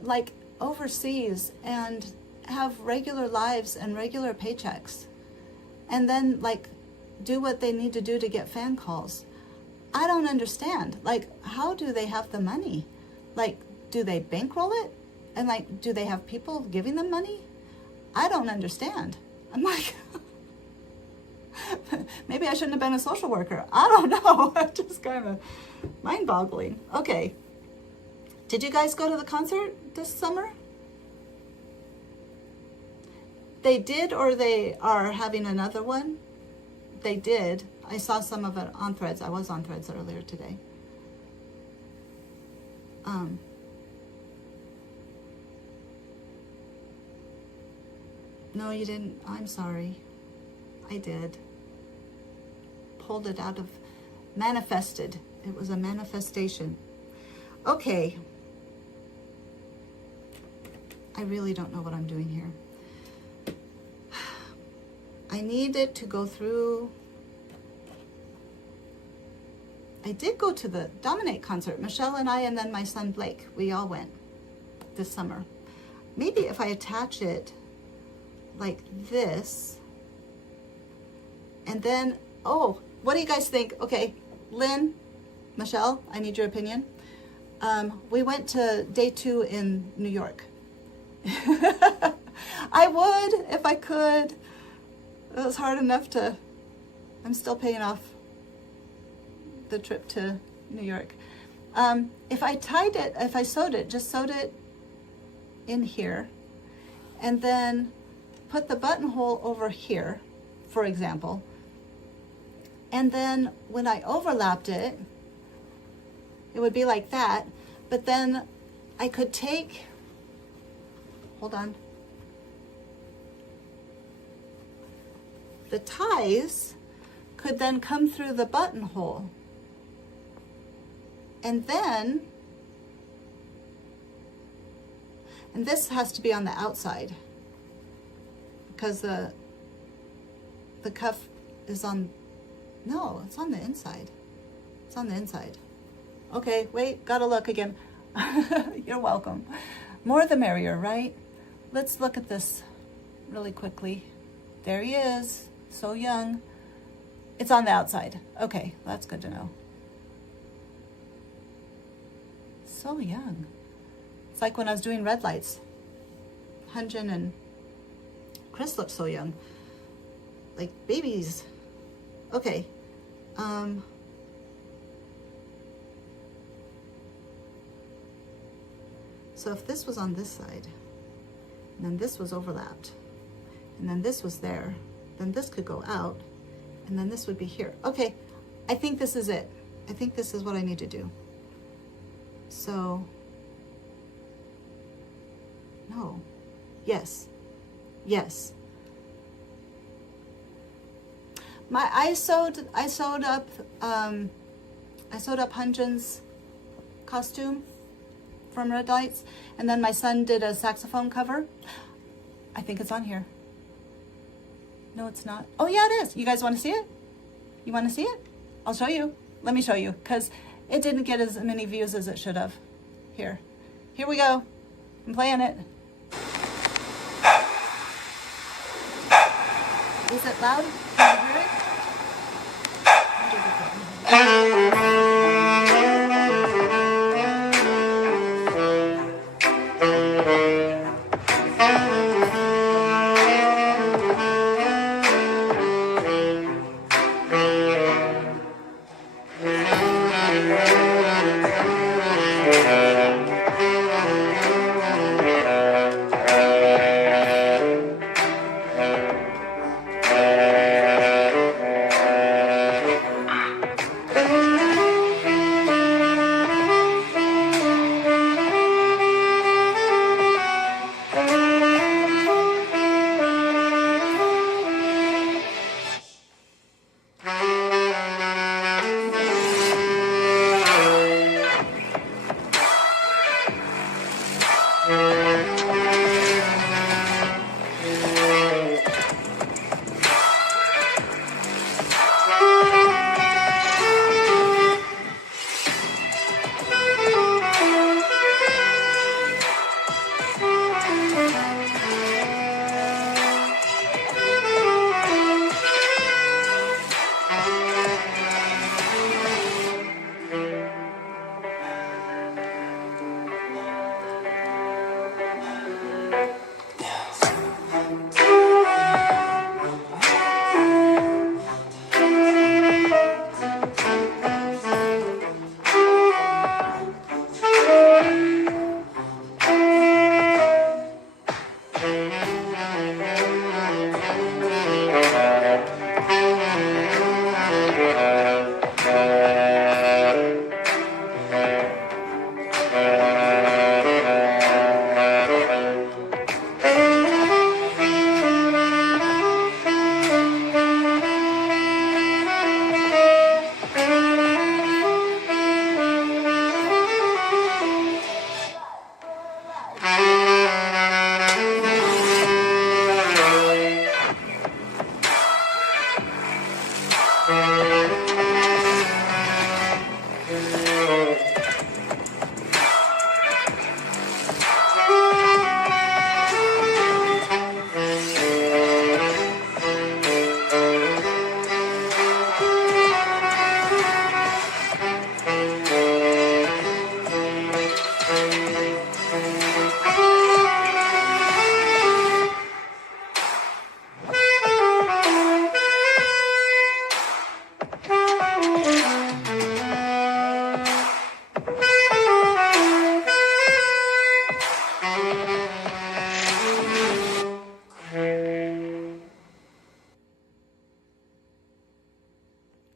like overseas and have regular lives and regular paychecks and then like do what they need to do to get fan calls. I don't understand. Like, how do they have the money? Like, do they bankroll it? And like, do they have people giving them money? I don't understand. I'm like, maybe I shouldn't have been a social worker. I don't know. It's just kind of mind-boggling. Okay. Did you guys go to the concert this summer? They did, or they are having another one? They did. I saw some of it on Threads. I was on Threads earlier today. No, you didn't. I'm sorry. I did. Pulled it out of, manifested. It was a manifestation. Okay. I really don't know what I'm doing here. I needed to go through. I did go to the Dominate concert. Michelle and I, and then my son Blake. We all went this summer. Maybe if I attach it like this, and then, oh, what do you guys think? Okay, Lynn, Michelle, I need your opinion. We went to day 2 in New York. I would if I could. It was hard enough to, I'm still paying off the trip to New York. If I tied it, if I sewed it, just sewed it in here, and then put the buttonhole over here, for example, and then when I overlapped it, it would be like that, but then I could take, hold on, the ties could then come through the buttonhole. And then, and this has to be on the outside because the cuff is on, no, it's on the inside. It's on the inside. Okay, wait, gotta look again. You're welcome. More the merrier, right? Let's look at this really quickly. There he is, so young. It's on the outside. Okay, that's good to know. So young. It's like when I was doing red lights. Hunjin and Chris looked so young. Like babies. Okay. So if this was on this side, and then this was overlapped, and then this was there, then this could go out, And then this would be here. Okay, I think this is it. I think this is what I need to do. So, no, yes, yes. I sewed up Hunjin's costume from Red Lights, and then my son did a saxophone cover. I think it's on here. No, it's not. Oh yeah, it is. You guys want to see it? You want to see it? I'll show you. Let me show you, because it didn't get as many views as it should have. Here we go. I'm playing it. Is it loud? Can you hear it?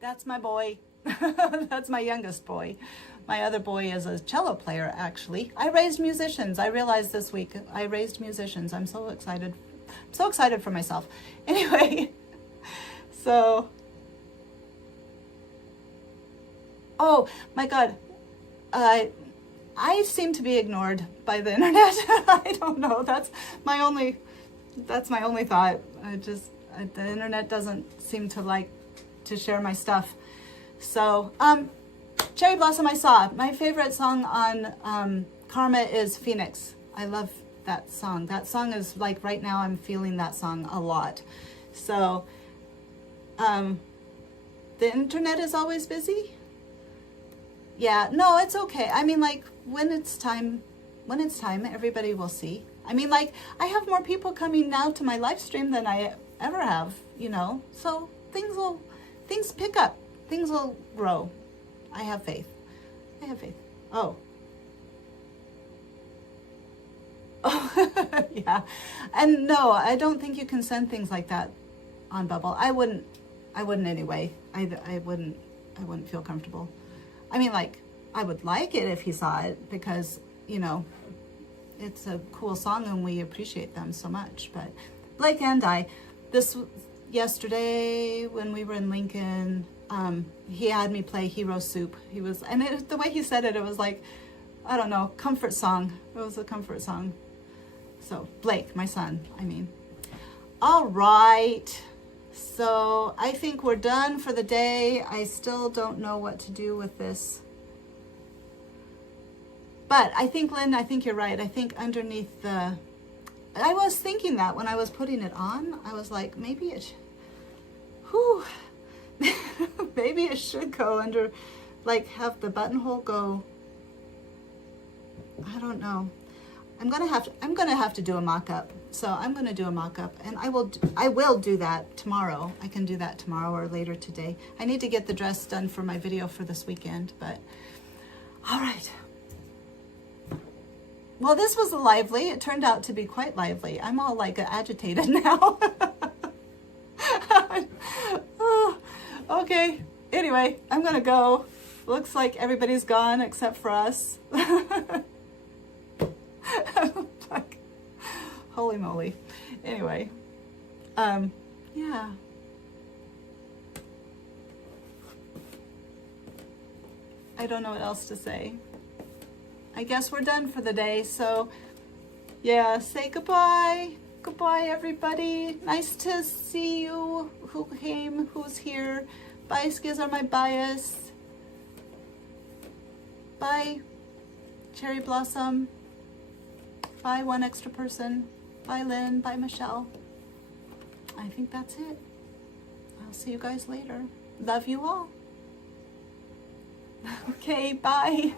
That's my boy. That's my youngest boy. My other boy is a cello player, actually. I raised musicians. I realized this week I raised musicians. I'm so excited. I'm so excited for myself. Anyway, so. Oh my God. I seem to be ignored by the internet. I don't know. That's my only thought. The internet doesn't seem to like to share my stuff. So, Cherry Blossom I saw. My favorite song on Karma is Phoenix. I love that song. That song is like right now I'm feeling that song a lot. So, the internet is always busy. Yeah, no, it's okay. I mean, like when it's time, everybody will see. I mean, like I have more people coming now to my live stream than I ever have, you know. So things pick up. Things will grow. I have faith. Oh. Yeah. And no, I don't think you can send things like that on Bubble. I wouldn't I wouldn't anyway. I wouldn't feel comfortable. I mean, like, I would like it if he saw it because, you know, it's a cool song and we appreciate them so much. But Blake and I, yesterday when we were in Lincoln, he had me play Hero Soup. The way he said it, it was like, I don't know, comfort song. It was a comfort song. So Blake, my son, I mean. All right. So I think we're done for the day. I still don't know what to do with this. But I think, Lynn, I think you're right. I think underneath I was thinking that when I was putting it on, I was like, maybe maybe it should go under, like have the buttonhole go, I don't know. I'm gonna have to do a mock-up. So I'm gonna do a mock-up, and I will do that tomorrow. I can do that tomorrow or later today. I need to get the dress done for my video for this weekend, but all right. Well, this was lively. It turned out to be quite lively. I'm all like agitated now. Oh, okay. Anyway, I'm gonna go. Looks like everybody's gone except for us. Like, holy moly. Anyway, yeah. I don't know what else to say. I guess we're done for the day. So yeah, say goodbye. Goodbye, everybody. Nice to see you who came, who's here. Bye, Skiz are my bias. Bye, Cherry Blossom. Bye, one extra person. Bye, Lynn. Bye, Michelle. I think that's it. I'll see you guys later. Love you all. Okay, bye.